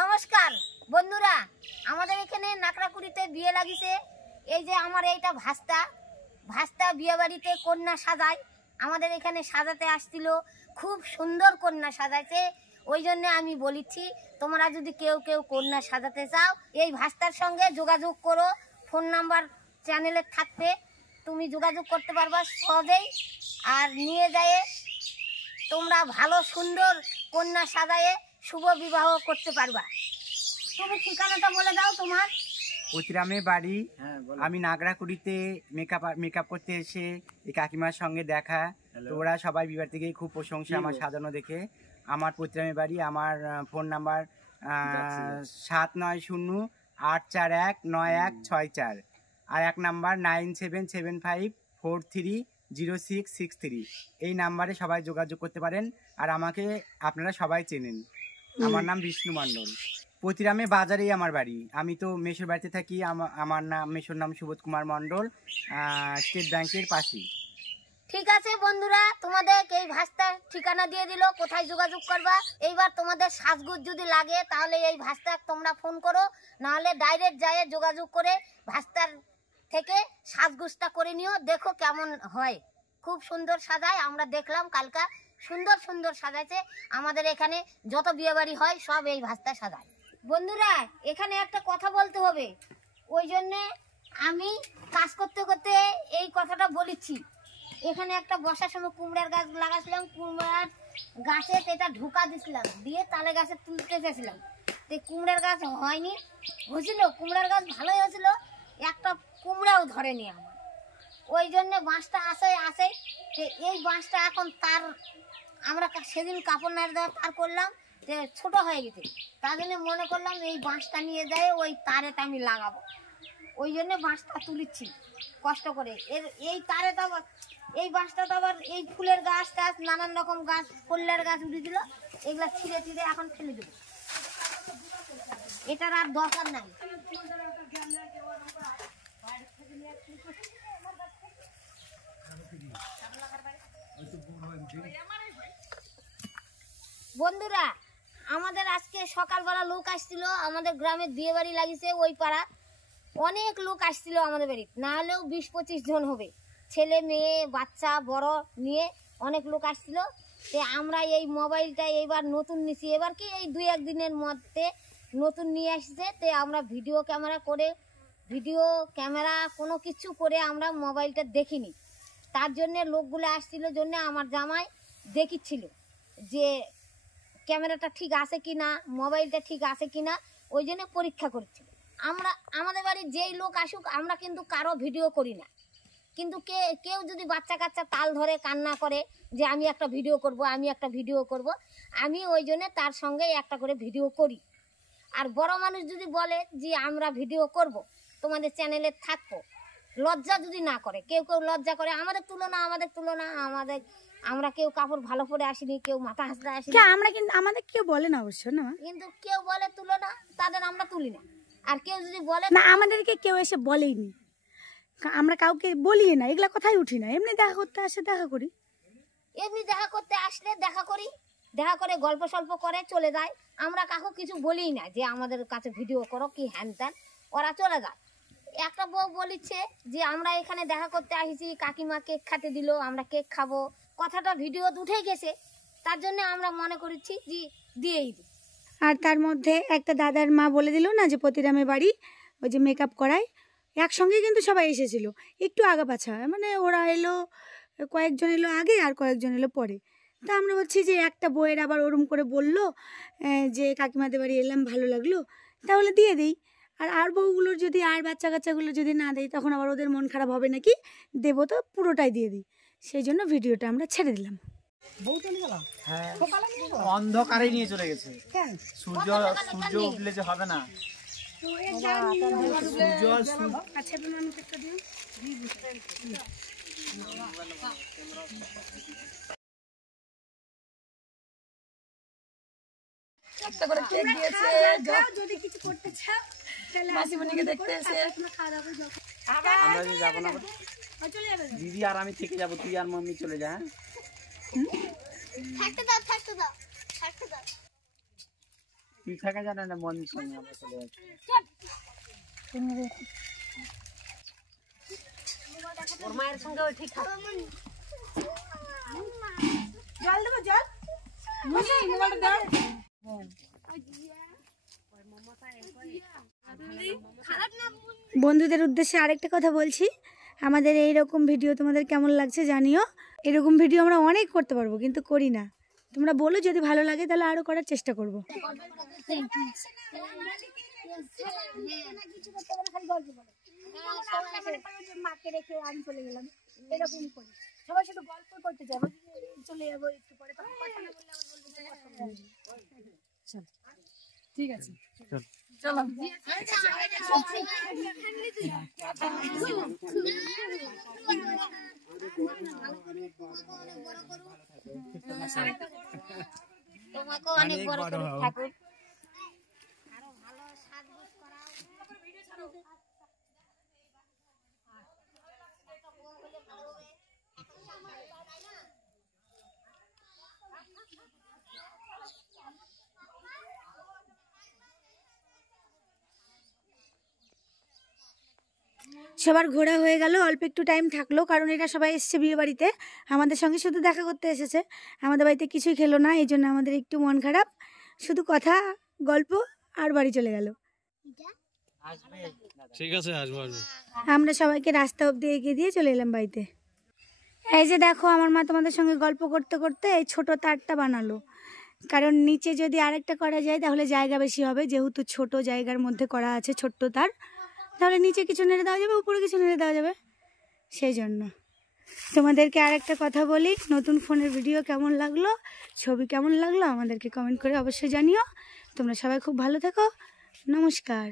নমস্কার বন্ধুরা, আমাদের এখানে নাকড়াকুড়িতে বিয়ে লাগিছে। এই যে আমার এইটা ভাস্তা বিয়ে বাড়িতে কন্যা সাজায়, আমাদের এখানে সাজাতে আসছিল। খুব সুন্দর কন্যা সাজাইছে। ওই জন্য আমি বলিছি, তোমরা যদি কেউ কন্যা সাজাতে চাও এই ভাস্তার সঙ্গে যোগাযোগ করো। ফোন নাম্বার চ্যানেলে থাকবে, তুমি যোগাযোগ করতে পারবা সহজেই। আর নিয়ে যায় তোমরা ভালো সুন্দর কন্যা সাজায়ে শুভ বিবাহ করতে পারবা। তুমি ঠিকানাটা বলে দাও তোমার। পতিরামে বাড়ি। আমি নাগরাকুড়িতে মেকআপ করতে এসে এই কাকিমার সঙ্গে দেখা, তো ওরা সবাই বিবার থেকে খুব প্রশংসা আমার সাজানো দেখে। আমার পতিরামে বাড়ি। আমার ফোন নাম্বার 7908419164 আর এক নাম্বার 9775430663। এই নাম্বারে সবাই যোগাযোগ করতে পারেন। আর আমাকে আপনারা সবাই চেনেন, আমার নাম বিষ্ণু মণ্ডল। পতিরামে বাজারেই আমার বাড়ি। আমি তো মেশোর বাড়িতে থাকি। আমার নাম মেশোর নাম সুবোধ কুমার মণ্ডল, স্টেট ব্যাংকের পাশেই। ঠিক আছে বন্ধুরা, তোমাদের এই ভাস্তার ঠিকানা দিয়ে দিল, কোথায় যোগাযোগ করবা। এইবার তোমাদের সাজগুজ যদি লাগে তাহলে এই ভাস্তা তোমরা ফোন করো, নাহলে ডাইরেক্ট যায় যোগাযোগ করে ভাস্তার থেকে সাজগুজটা করে নিও। দেখো কেমন হয়, খুব সুন্দর সাজায়। আমরা দেখলাম কালকা, সুন্দর সুন্দর সাজাইছে। আমাদের এখানে যত বিয়ে বাড়ি হয় সব এই ভাস্তা সাজায়। বন্ধুরা, এখানে একটা কথা বলতে হবে, ওই জন্যে আমি কাজ করতে করতে এই কথাটা বলেছি। এখানে একটা বসার সময় কুমড়ার গাছ লাগাছিলাম, কুমড়ার গাছে এটা ঢুকা দিছিলাম, দিয়ে তালে গাছে তুলতে গেছিলাম। তো কুমড়ার গাছ হয়নি, হয়েছিল কুমড়ার গাছ ভালোই হয়েছিল, একটা কুমড়াও ধরেনি আমার। ওই জন্যে বাঁশটা আসে। তো এই বাঁশটা এখন তার আমরা সেদিন কাপড় নাড় দেওয়ার তার করলাম, যে ছোট হয়ে গেছে। তার জন্য মনে করলাম এই বাঁশটা নিয়ে যায় ওই তারেটা আমি লাগাবো। ওই জন্য বাঁশটা তুলিচ্ছি কষ্ট করে। এই তারে তো আবার এই বাঁশটা তো আবার এই ফুলের গাছ টাছ নানান রকম গাছ, ফুলের গাছ উঠে দিল, এগুলা ছিঁড়ে এখন ফেলে দেবো। এটার আর দরকার নাই। বন্ধুরা, আমাদের আজকে সকালবেলা লোক আসছিল, আমাদের গ্রামে বিয়ে বাড়ি লাগিয়েছে ওই পাড়া। অনেক লোক আসছিল আমাদের বাড়ি, না হলেও 20-25 জন হবে, ছেলে মেয়ে বাচ্চা বড় নিয়ে অনেক লোক আসছিল। তো আমরা এই মোবাইলটা এইবার নতুন নিছি, এবার কি এই 2-1 দিনের মধ্যে নতুন নিয়ে আসছে। তো আমরা ভিডিও ক্যামেরা কোনো কিছু করে আমরা মোবাইলটা দেখিনি। তার জন্যে লোকগুলো আসছিল, জন্য আমার জামাই দেখিচ্ছিল যে ক্যামেরাটা ঠিক আছে কি না, মোবাইলটা ঠিক আছে কি না, ওই জন্য পরীক্ষা করছিল। আমাদের বাড়ি যেই লোক আসুক আমরা কিন্তু কারো ভিডিও করি না। কিন্তু কেউ যদি বাচ্চা কাচ্চা তাল ধরে কান্না করে যে আমি একটা ভিডিও করব, আমি ওই জন্য তার সঙ্গে একটা করে ভিডিও করি। আর বড় মানুষ যদি বলে যে আমরা ভিডিও করব, তোমাদের চ্যানেলে থাকবো, লজ্জা যদি না করে, কেউ লজ্জা করে, আমাদের তুলনা আমরা কেউ কাপড় ভালো পরে আসিনি, কেউ মাথা হাসতে আসিনি, আমরা কিন্তু আমাদের কেউ বলে না অবশ্য না, কিন্তু কেউ বলে তুলনা, তাদের আমরা তুলি না। আর কেউ যদি বলে না, আমাদেরকে কেউ এসে বলেইনি, আমরা কাউকে বলি না, এগুলা কথাই উঠি না। এমনি দেখা করতে আসে দেখা করি, এমনি দেখা করতে আসলে দেখা করি, দেখা করে গল্প সল্প করে চলে যায়। আমরা কাকু কিছু বলি না যে আমাদের কাছে ভিডিও করো কি হ্যান ত্যান, ওরা চলে যায়। একটা বউ বলিচ্ছে যে আমরা এখানে দেখা করতে আসছি, কাকিমা কেক খাতে দিল, আমরা কেক খাবো, কথাটা ভিডিও উঠে গেছে, তার জন্য আমরা মনে করেছি যে দিয়েই দিই। আর তার মধ্যে একটা দাদার মা বলে দিল না যে পতিরামে বাড়ি, ওই যে মেকআপ করায়, একসঙ্গে কিন্তু সবাই এসেছিল, একটু আগা পাছা, মানে ওরা এলো, কয়েকজন এলো আগে আর কয়েকজন এলো পরে। তা আমরা বলছি যে একটা বইয়ের আবার ওরম করে বললো যে কাকিমাদের বাড়ি এলাম, ভালো লাগলো, তাহলে দিয়ে দিই। আর বউগুলোর যদি আর বাচ্চা কাচ্চাগুলো যদি না দেয় তখন আবার ওদের মন খারাপ হবে নাকি, দেবো তো পুরোটাই দিয়ে দিই। সেই জন্য ভিডিওটা আমরা ছেড়ে দিলাম। অন্ধকারে নিয়ে চলে গেছে, সূর্য উঠলে যে হবে না। একটা করে কেক দিয়েছে, যদি কিছু করতে চাও মাসিমণিকে দেখতে এসে আমরা যে যাবো না, দিদি আর আমি থেকে যাবো, তুই আর মাম্মি চলে যা। থাকতে দাও তুই থাকা জানো না মন সঙ্গে আমরা চলে যাচ্ছি। ওর মায়ের সঙ্গে ওই ঠিক থাকে। জল দেবো জল বন্ধুদের উদ্দেশ্যে আরেকটা কথা বলছি, আমাদের এই রকম ভিডিও তোমাদের কেমন লাগছে জানিও। এরকম ভিডিও আমরা অনেক করতে পারবো কিন্তু করি না, তোমরা বলো যদি ভালো লাগে তাহলে আরো করার চেষ্টা করব। মাকে রেখে আমি চলে গেলাম, এরকম করি সবাই শুধু গল্প করতে যাবো, চলে যাবো একটু পরে, তখন কথা না বললে আবার বলবো চল ঠিক আছে চলো তোমাকেও অনেক বড় করে ঠাকুর আরো ভালো সাজগোজ করাও। সবার ঘোরা হয়ে গেল, অল্প একটু টাইম থাকলো কারণ এরা সবাই এসছে বিয়ে বাড়িতে, আমাদের সঙ্গে শুধু দেখা করতে এসেছে, আমাদের বাড়িতে কিছুই খেলো না, এই জন্য আমাদের একটু মন খারাপ, শুধু কথা গল্প আর বাড়ি চলে গেল। ঠিক আছে আসবো আসবো। আমরা সবাইকে রাস্তা অবধি এগিয়ে দিয়ে চলে এলাম বাড়িতে। এই যে দেখো আমার মা তোমাদের সঙ্গে গল্প করতে করতে এই ছোট তারটা বানালো, কারণ নিচে যদি আরেকটা করা যায় তাহলে জায়গা বেশি হবে, যেহেতু ছোট জায়গার মধ্যে করা আছে ছোট্ট তার, তাহলে নিচে কিছু নেড়ে দেওয়া যাবে, উপরে কিছু নেড়ে দেওয়া যাবে, সেই জন্য। তোমাদেরকে আরেকটা কথা বলি, নতুন ফোনের ভিডিও কেমন লাগলো, ছবি কেমন লাগলো আমাদেরকে কমেন্ট করে অবশ্যই জানিও। তোমরা সবাই খুব ভালো থেকো, নমস্কার।